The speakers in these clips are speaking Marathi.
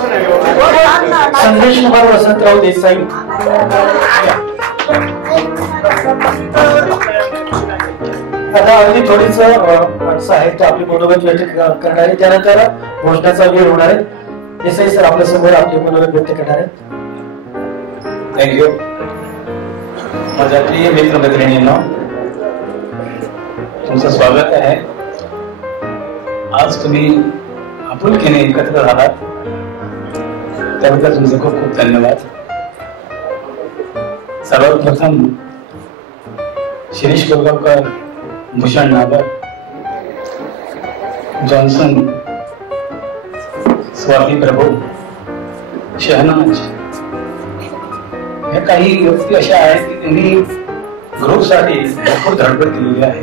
संदेश कुमार वसंतराव देसाई. आता अगदी थोडीच माणसं आहेत ते आपली मनोगत व्यक्त करणार आहे. त्यानंतर भोजनाचा वेळ होणार आहे. देसाई सर आपल्या समोर आपले मनोगत व्यक्त करणार आहेत. थँक्यू. माझ्या प्रिय मित्र मैत्रिणींनो, तुमचं स्वागत आहे. आज तुम्ही आपुलकीने एकत्र राहात त्याबद्दल तुमचे खूप खूप धन्यवाद. सर्वात प्रथम शिरीष कोलगावकर, भूषण नागर, जॉन्सन, स्वाती प्रभू, शहनाज, या काही व्यक्ती अशा आहेत की त्यांनी ग्रुपसाठी भरपूर धडपड केलेली आहे.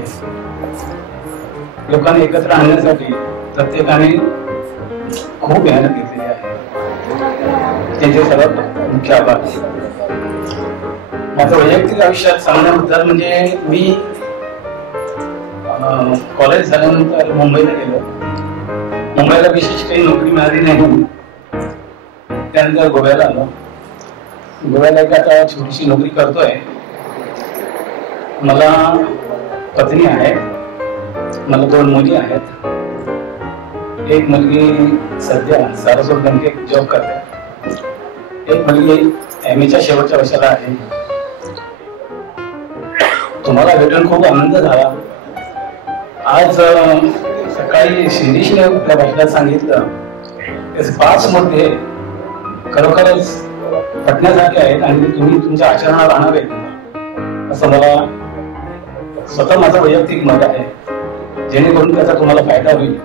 लोकांना एकत्र आणण्यासाठी प्रत्येकाने खूप मेहनत घेतलेली आहे. त्यांचे सर्वात मुख्य आभार. माझं वैयक्तिक आयुष्यात सांगण्याबद्दल म्हणजे मी कॉलेज झाल्यानंतर मुंबईला गेलो. मुंबईला विशेष काही नोकरी मिळाली नाही. त्यानंतर गोव्याला आलो. गोव्याला एक आता छोटीशी नोकरी करतोय. मला पत्नी आहे. मला 2 मुली आहेत. एक मुलगी सध्या सारस्वत बँकेत जॉब करते. एक मुलगी MA शेवटच्या वर्षाला आहे. तुम्हाला भेटून खूप आनंद झाला. आज सकाळी शिरीषने आपल्या भाषणात सांगितलं 5 मुद्दे खरोखरच पटण्यासारखे आहेत आणि तुम्ही तुमच्या आचरणात आणावेत असं मला स्वतः माझं वैयक्तिक मत आहे, जेणेकरून त्याचा तुम्हाला फायदा होईल.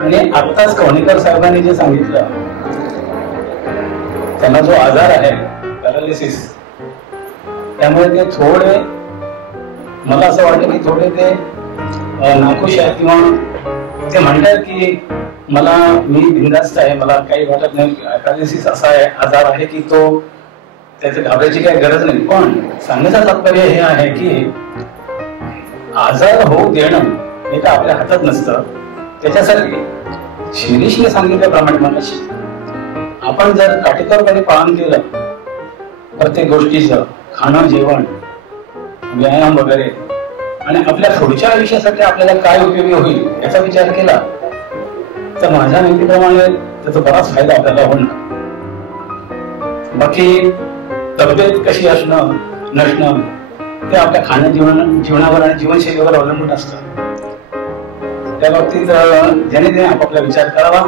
आणि आत्ताच कवणीकर साहेबांनी जे सांगितलं, त्यांना जो आजार आहे पॅरालिसिस, त्यामुळे ते थोडे, मला असं वाटतं की थोडे ते नाखुश आहेत किंवा ते म्हणतात की मी बिनधास्त आहे, मला काही वाटत नाही. पॅरालिसिस असा आजार आहे की तो त्याची घाबरायची काही गरज नाही. पण सांगण्याचं तात्पर्य हे आहे की आजार होऊ देणं हे तर आपल्या हातात नसतं. त्याच्यासाठी शिरीषने सांगितल्याप्रमाणे मनाशी आपण जर काटेकोरपणे पालन केलं प्रत्येक गोष्टीचं, खाणं, जेवण, व्यायाम वगैरे, आणि आपल्या पुढच्या आयुष्यासाठी आपल्याला काय उपयोगी होईल याचा विचार केला तर माझ्या माहितीप्रमाणे त्याचा बराच फायदा आपल्याला होणार. बाकी तब्येत कशी असणं नसणं ते आपल्या जीवनावर आणि जीवनशैलीवर अवलंबून असतं. त्या बाबतीत ज्याने त्याने आपापला विचार करावा.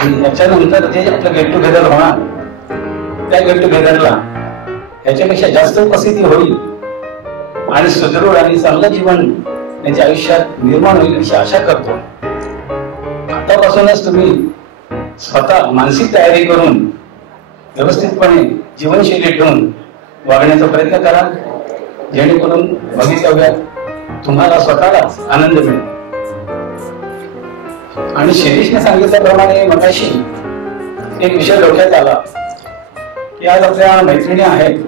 आणि याच्यानंतर जे आपलं गेट टुगेदर होणार, त्या गेट टुगेदरला याच्यापेक्षा जास्त उपस्थिती होईल आणि सुदृढ आणि चांगलं जीवन त्यांच्या आयुष्यात निर्माण होईल अशी आशा करतो. आतापासूनच तुम्ही स्वतः मानसिक तयारी करून व्यवस्थितपणे जीवनशैली ठेवून वागण्याचा प्रयत्न करा, जेणेकरून भवितव्यात तुम्हाला स्वतःलाच आनंद मिळेल. आणि शिरीषने सांगितल्याप्रमाणे मगाशी एक विषय डोक्यात आला की आज आपल्या मैत्रिणी आहेत,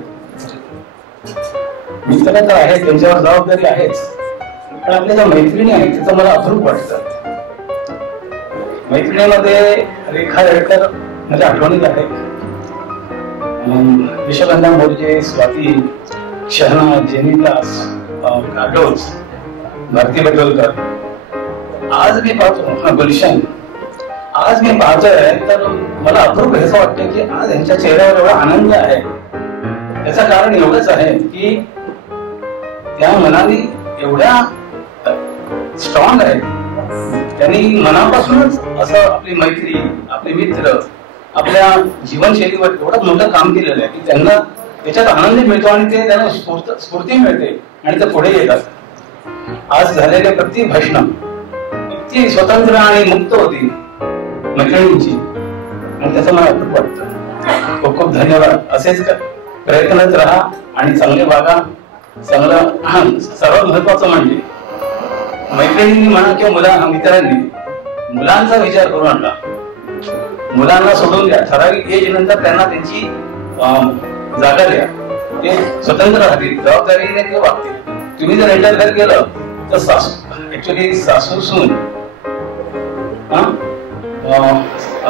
मित्र तर आहेत, त्यांच्यावर जबाबदारी आहेच, पण आपल्या ज्या मैत्रिणी आहेत त्याचं मला अप्रूप वाटतं. मैत्रिणीमध्ये रेखा रेडकर म्हणजे आठवणीत आहे, विश्वगंधा मोर्जे, स्वाती, शहना, जेनितास, काटोज, भारती बडोलकर. आज मी पाहतो गुलशन, आज मी पाहतोय तर मला अप्रूप असं वाटतं की आज यांच्या चेहऱ्यावर एवढा आनंद आहे. याचं कारण एवढंच आहे की त्या मनाने एवढ्या स्ट्रॉंग आहे, त्यांनी मनापासूनच असं आपली मैत्री, आपले मित्र, आपल्या जीवनशैलीवर एवढं मोठं काम केलेलं आहे की त्यांना त्याच्यात आनंद मिळतो आणि ते त्यांना स्फूर्ती मिळते आणि ते पुढे येतात. आज झालेले प्रत्येक भाषण इतकी स्वतंत्र आणि मुक्त होती मैत्रिणींची, आणि त्याचं मला खूप वाटतं. खूप खूप धन्यवाद. असेच प्रयत्नात राहा आणि चांगले वागा. चांगलं सर्वात महत्वाचं म्हणजे मैत्रिणींनी म्हणा किंवा मित्रांनी मुलांचा विचार करून आणला. मुलांना सोडून द्या, ठराविक एज नंतर त्यांना त्यांची जागा द्या, ते स्वतंत्र राहतील, जबाबदारीने ते वागतील. तुम्ही जर इंटरफेअर केलं तर सासू सून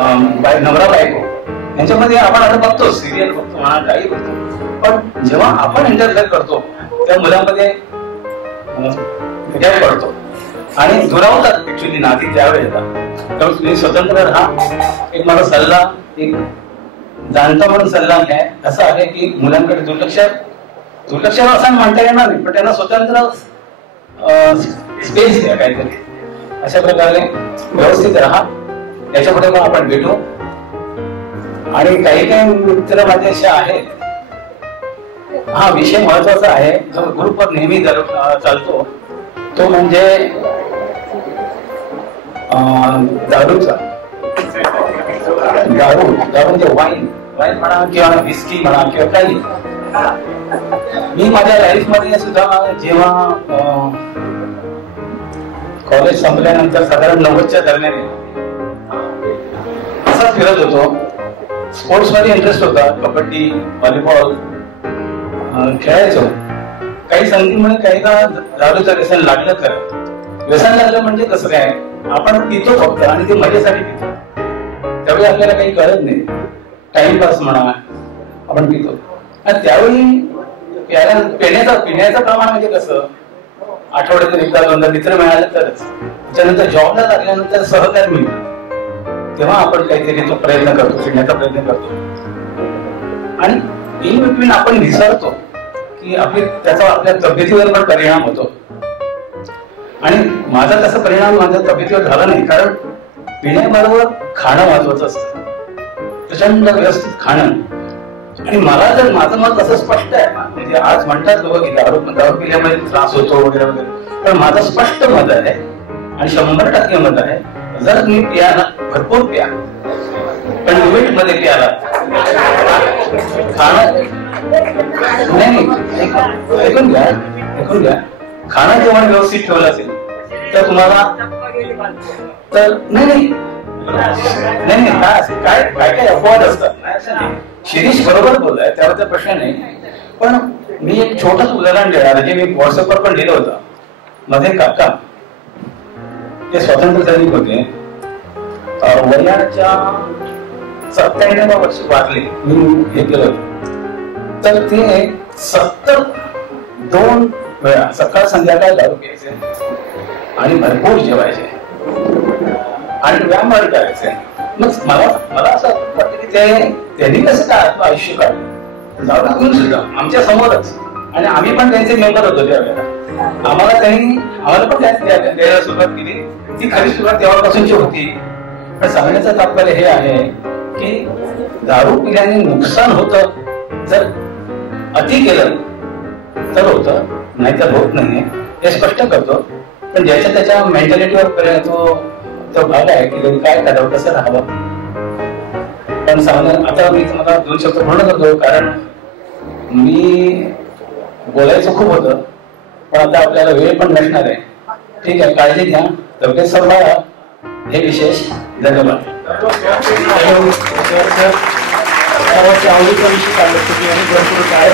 नवरा बायको यांच्यामध्ये आपण आता बघतो, सिरियल बघतो म्हणा, काही बघतो, पण जेव्हा आपण इंटरफेअर करतो त्या मुलांमध्ये गॅप पडतो आणि दुरावतात ऍक्च्युली नाती त्यावेळेला. तर तुम्ही स्वतंत्र राहा. एक माझा सल्ला, एक जाणता म्हणून सल्ला आहे असा आहे की मुलांकडे दुर्लक्ष असं म्हणता येणार नाही, पण त्यांना स्वतंत्र स्पेस द्या काहीतरी. अशा प्रकारे व्यवस्थित राहा. याच्यापुढे मग आपण भेटू. आणि काही मित्र माझे असे आहेत, हा विषय महत्वाचा आहे जो ग्रुपवर नेहमी चालतो, तो म्हणजे दारूचा. दारू म्हणजे वाईन म्हणा किंवा विस्की म्हणा किंवा काही. मी माझ्या लाईफ मध्ये सुद्धा जेव्हा कॉलेज संपल्यानंतर साधारण 90च्या दरम्यान असा फिरत होतो. स्पोर्ट्स मध्ये इंटरेस्ट होता, कबड्डी, व्हॉलीबॉल खेळायचो. काही संगीमुळे काही का दारूचं व्यसन लागलं. तर व्यसन लागलं म्हणजे कसं काय, आपण पितो फक्त आणि ते मजेसाठी पितो. त्यावेळी आपल्याला काही कळत नाही, टाइमपास म्हणा आपण पितो. आणि त्यावेळी पिण्याचं प्रमाण म्हणजे कसं, आठवड्यातून एकदा दोनदा मित्र मिळाले तरच. त्याच्यानंतर जॉबला लागल्यानंतर सहकारी मिळतो, तेव्हा आपण काहीतरी तो प्रयत्न करतो, शिकण्याचा प्रयत्न करतो. आणि इन बिटवीन आपण विसरतो की त्याचा आपल्या तब्येतीवर पण परिणाम होतो. आणि माझा तसा परिणाम माझ्या तब्येतीवर झाला नाही, कारण पिण्याबरोबर खाणं महत्वाचं असतं, प्रचंड व्यवस्थित खाणं. आणि मला जर माझं मत असं स्पष्ट आहे, म्हणजे आज म्हणतात लोक की दारू पिल्यामुळे त्रास होतो वगैरे वगैरे, पण माझं स्पष्ट मत आहे आणि 100% मत आहे, जर तुम्ही प्याला भरपूर प्या, पण लिमिट मध्ये प्याला. खाणं नाही, ऐकून घ्या. खाणं जेवण व्यवस्थित ठेवलं असेल तर तुम्हाला तर नाही काय अपवाद असतात. शिरीष बरोबर बोललाय, त्याबद्दल प्रश्न नाही. पण मी एक छोटंच उदाहरण देणार, जे मी व्हॉट्सअपवर पण दिलं होतं. मध्ये काका ते स्वातंत्र्य सैनिक होते, वयाच्या 97व्या वर्षी वारले. मी हे केलं होतं. तर ते 72 वेळा सकाळ संध्याकाळ दारू प्यायचे आणि भरपूर जेवायचे आणि व्यायाम करायचे. मग मला असं वाटतं की त्यांनी कसं काय आपलं आयुष्य काढलं, जाऊ घेऊन सुद्धा आमच्या समोरच. आणि आम्ही पण त्यांचे मेंबर होतो त्यावेळेला. आम्हाला पण द्यायला सुरुवात केली. ती खरी सुरुवात तेव्हापासूनची होती. पण सांगण्याचं तात्पर्य हे आहे की दारू पिल्याने नुकसान होतं, जर अति केलं तर होतं, नाहीतर होत नाही, हे स्पष्ट करतो. पण ज्याच्या त्याच्या मेंटॅलिटीवर तो भाग आहे की काय करावं, कसं राहावं. पण आता मी तुम्हाला 2 शब्द पूर्ण करतो, कारण मी बोलायचं खूप होतं, पण आता आपल्याला वेळ पण नसणार आहे. ठीक आहे, काळजी घ्या, तब्येत सांभाळा. हे विशेष. धन्यवाद. आवडीचा विषय काढला तुम्ही आणि भरपूर काय